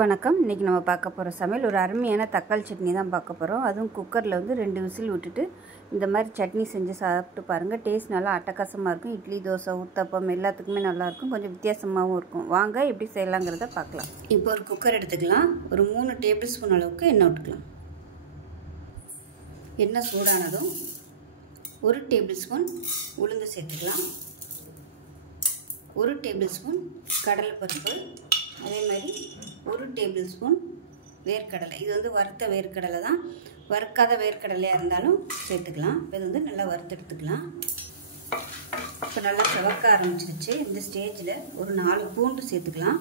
வணக்கம். இன்றைக்கி நம்ம பார்க்க போகிற சமையல் ஒரு அருமையான தக்காளி சட்னி தான் பார்க்க போகிறோம். அதுவும் குக்கரில் வந்து 2 விசில் விட்டுட்டு இந்த மாதிரி சட்னி செஞ்சு சாப்பிட்டு பாருங்கள். டேஸ்ட் நல்லா அட்டகாசமாக இருக்கும். இட்லி, தோசை, ஊத்தப்பம் எல்லாத்துக்குமே நல்லாயிருக்கும். கொஞ்சம் வித்தியாசமாகவும் இருக்கும். வாங்க எப்படி செய்யலாங்கிறத பார்க்கலாம். இப்போ ஒரு குக்கர் எடுத்துக்கலாம். ஒரு 3 டேபிள் ஸ்பூன் அளவுக்கு எண்ணெய் விட்டுக்கலாம். எண்ணெய் சூடானதும் 1 டேபிள் ஸ்பூன் உளுந்து சேர்த்துக்கலாம். 1 டேபிள் ஸ்பூன் கடலைப்பருப்பு, அதே மாதிரி 1 டேபிள் ஸ்பூன் வேர்க்கடலை. இது வந்து வறுத்த வேர்க்கடலை தான். வறுக்காத வேர்க்கடலையாக இருந்தாலும் சேர்த்துக்கலாம். இது வந்து நல்லா வறுத்து எடுத்துக்கலாம். இப்போ நல்லா செவக்க ஆரம்பிச்சிருச்சு. இந்த ஸ்டேஜில் ஒரு 4 பூண்டு சேர்த்துக்கலாம்.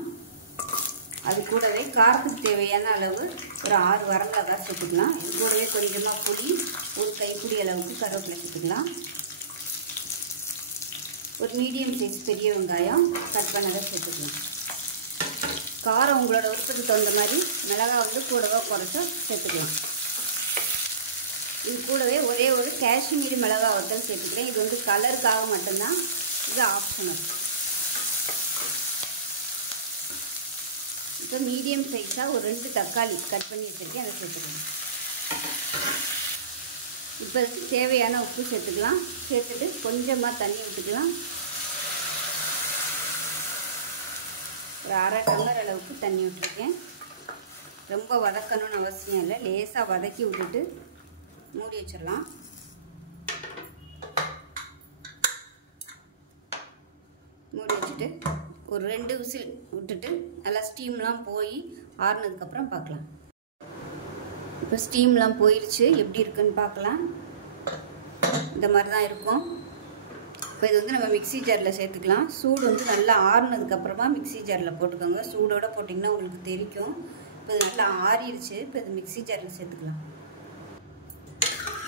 அது கூடவே காரத்துக்கு தேவையான அளவு ஒரு 6 வரமிளகாய் சேர்த்துக்கலாம். இது கூடவே கொஞ்சமாக புளி, ஒரு கைப்பிடி அளவுக்கு கருவேப்பிலை சேர்த்துக்கலாம். ஒரு மீடியம் சைஸ் பெரிய வெங்காயம் கட் பண்ணதை சேர்த்துக்கலாம். காரம் உங்களோட விருப்பத்துக்கு தகுந்த மாதிரி மிளகாய் வந்து கூடவோ குறைச்சோ சேர்த்துக்கலாம். இது கூடவே ஒரே ஒரு காஷ்மீரி மிளகாய் வத்தல் சேர்த்துக்கிறேன். இது வந்து கலருக்காக மட்டும்தான், இது ஆப்ஷனல். இப்போ மீடியம் சைஸாக ஒரு 2 தக்காளி கட் பண்ணி வச்சுருக்கேன், அதை சேர்த்துக்கலாம். இப்போ தேவையான உப்பு சேர்த்துக்கலாம். சேர்த்துட்டு கொஞ்சமாக தண்ணி விட்டுக்கலாம். ஒரு 1/2 டம்ளர் அளவுக்கு தண்ணி விட்டுருக்கேன். ரொம்ப வதக்கணும்னு அவசியம் இல்லை. லேசாக வதக்கி விட்டுட்டு மூடி வச்சிடலாம். மூடி வச்சுட்டு ஒரு 2 விசில் விட்டுட்டு நல்லா ஸ்டீம்லாம் போய் ஆறுனதுக்கப்புறம் பார்க்கலாம். இப்போ ஸ்டீம்லாம் போயிடுச்சு. எப்படி இருக்குன்னு பார்க்கலாம். இந்த மாதிரி தான் இருக்கும். இப்போ இது வந்து நம்ம மிக்ஸி ஜாரில் சேர்த்துக்கலாம். சூடு வந்து நல்லா ஆறுனதுக்கப்புறமா மிக்ஸி ஜாரில் போட்டுக்கோங்க. சூடோடு போட்டிங்கன்னா உங்களுக்கு தெரிக்கும். இப்போ இது நல்லா ஆறிடுச்சு. இப்போ இது மிக்ஸி ஜாரில் சேர்த்துக்கலாம்.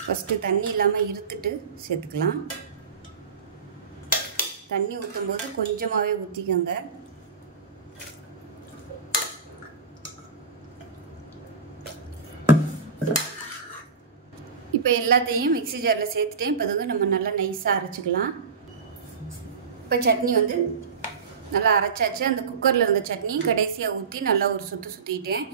ஃபஸ்ட்டு தண்ணி இல்லாமல் இருத்துட்டு சேர்த்துக்கலாம். தண்ணி ஊற்றும் போது கொஞ்சமாகவே ஊற்றிக்கோங்க. இப்போ எல்லாத்தையும் மிக்ஸி ஜாரில் சேர்த்துட்டேன். இப்போ வந்து நம்ம நல்லா நைஸாக அரைச்சிக்கலாம். இப்போ சட்னி வந்து நல்லா அரைச்சாச்சு. அந்த குக்கரில் இருந்த சட்னி கடைசியாக ஊற்றி நல்லா ஒரு சுற்றிட்டேன்.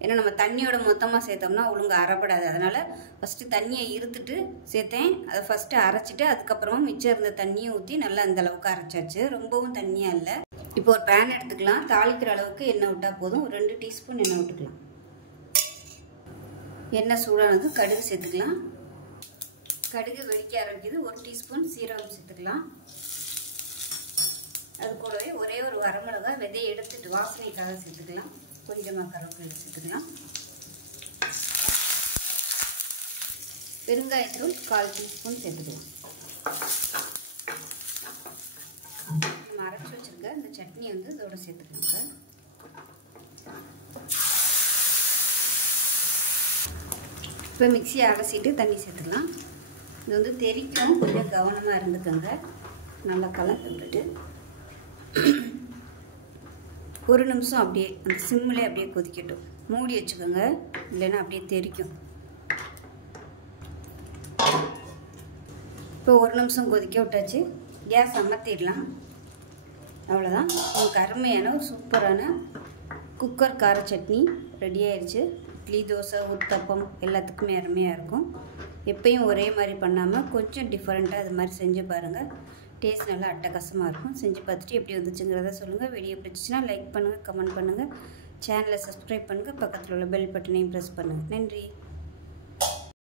ஏன்னா நம்ம தண்ணியோட மொத்தமாக சேர்த்தோம்னா ஒழுங்கு அரைப்படாது. அதனால் ஃபஸ்ட்டு தண்ணியை இருத்துட்டு சேர்த்தேன். அதை ஃபஸ்ட்டு அரைச்சிட்டு அதுக்கப்புறமா மிச்சம் இருந்த தண்ணியை ஊற்றி நல்லா அந்த அளவுக்கு அரைச்சாச்சு. ரொம்பவும் தண்ணியாக இல்லை. இப்போ ஒரு பேன் எடுத்துக்கலாம். தாளிக்கிற அளவுக்கு எண்ணெய் விட்டால் போதும். ஒரு 2 டீஸ்பூன் எண்ணெய் விட்டுக்கலாம். எண்ணெய் சூடானது கடுகு சேர்த்துக்கலாம். கடுகு வெடிக்க ஆரம்பிக்குது. 1 டீஸ்பூன் சீரகம் சேர்த்துக்கலாம். அது கூடவே ஒரே ஒரு வரமிளகாய் விதையை எடுத்துட்டு வாசனைக்காக சேர்த்துக்கலாம். கொஞ்சமாக கருவேப்பிலை சேர்த்துக்கலாம். பெருங்காயத்தூள் 1/4 டீஸ்பூன் சேர்த்துக்கலாம். நம்ம அரைச்சி வச்சிருக்க இந்த சட்னி வந்து இதோட சேர்த்துக்கலாம். இப்போ மிக்சியை அலசிட்டு தண்ணி சேர்த்துக்கலாம். இது வந்து தெரிக்கும். கொஞ்சம் கவனமாக இருந்துக்கோங்க. நல்லா கலந்து விட்டுட்டு 1 நிமிஷம் அப்படியே அந்த சிம்மில் அப்படியே கொதிக்கட்டும். மூடி வச்சுக்கோங்க, இல்லைன்னா அப்படியே தெரிக்கும். இப்போ 1 நிமிஷம் கொதிக்க விட்டாச்சு. கேஸ் அமர்த்திடலாம். அவ்வளோதான். உங்களுக்கு அருமையான ஒரு சூப்பரான குக்கர் கார சட்னி ரெடி ஆயிடுச்சு. இட்லி, தோசை, ஊத்தப்பம் எல்லாத்துக்குமே அருமையாக இருக்கும். எப்பயும் ஒரே மாதிரி பண்ணாமல் கொஞ்சம் டிஃப்ரெண்ட்டாக அது மாதிரி செஞ்சு பாருங்கள். டேஸ்ட் நல்லா அட்டகாசமாக இருக்கும். செஞ்சு பார்த்துட்டு எப்படி வந்துச்சுங்கிறத சொல்லுங்கள். வீடியோ பிடிச்சிச்சின்னா லைக் பண்ணுங்கள், கமெண்ட் பண்ணுங்கள், சேனலை சப்ஸ்கிரைப் பண்ணுங்கள், பக்கத்தில் உள்ள பெல் பட்டனையும் ப்ரெஸ் பண்ணுங்கள். நன்றி.